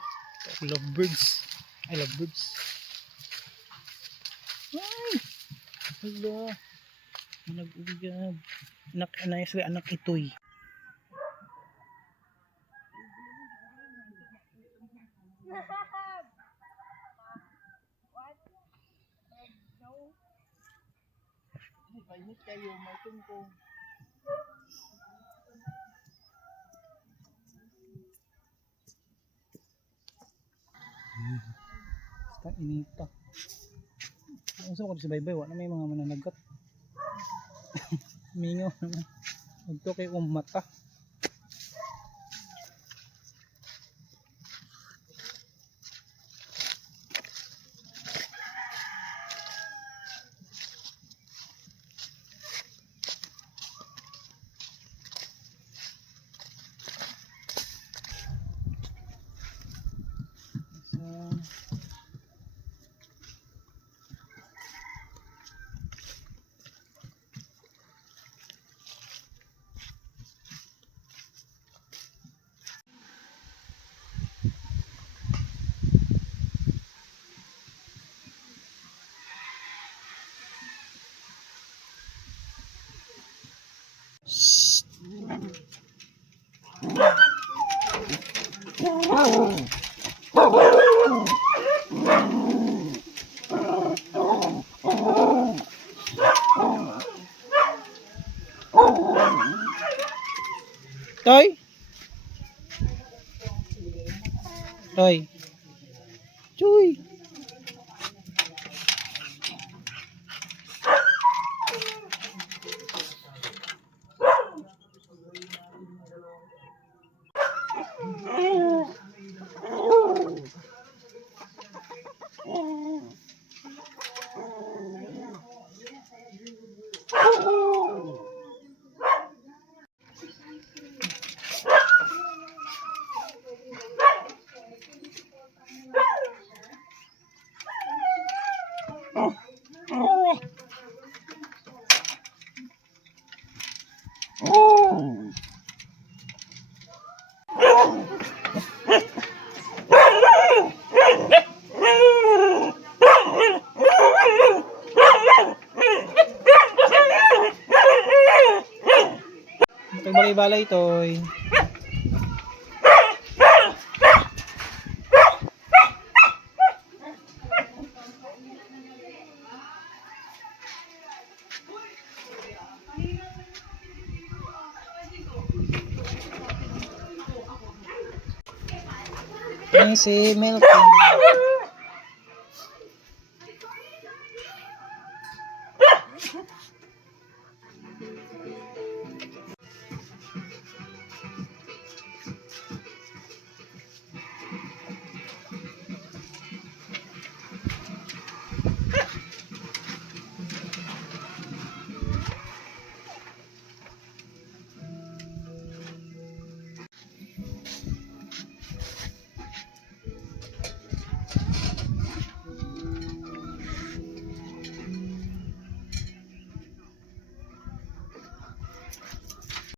I love birds. I love birds. Ay! Hala. Nag-uyab. Anak itoy. Painit kayo, may tungkong. Basta inita. Ang sa ko sa baybay, wala may mga mananagat. Mingaw naman. Ito kay umata. Toy? Toy? Chuy! Balay-balay, Toy. Ini si Melvin.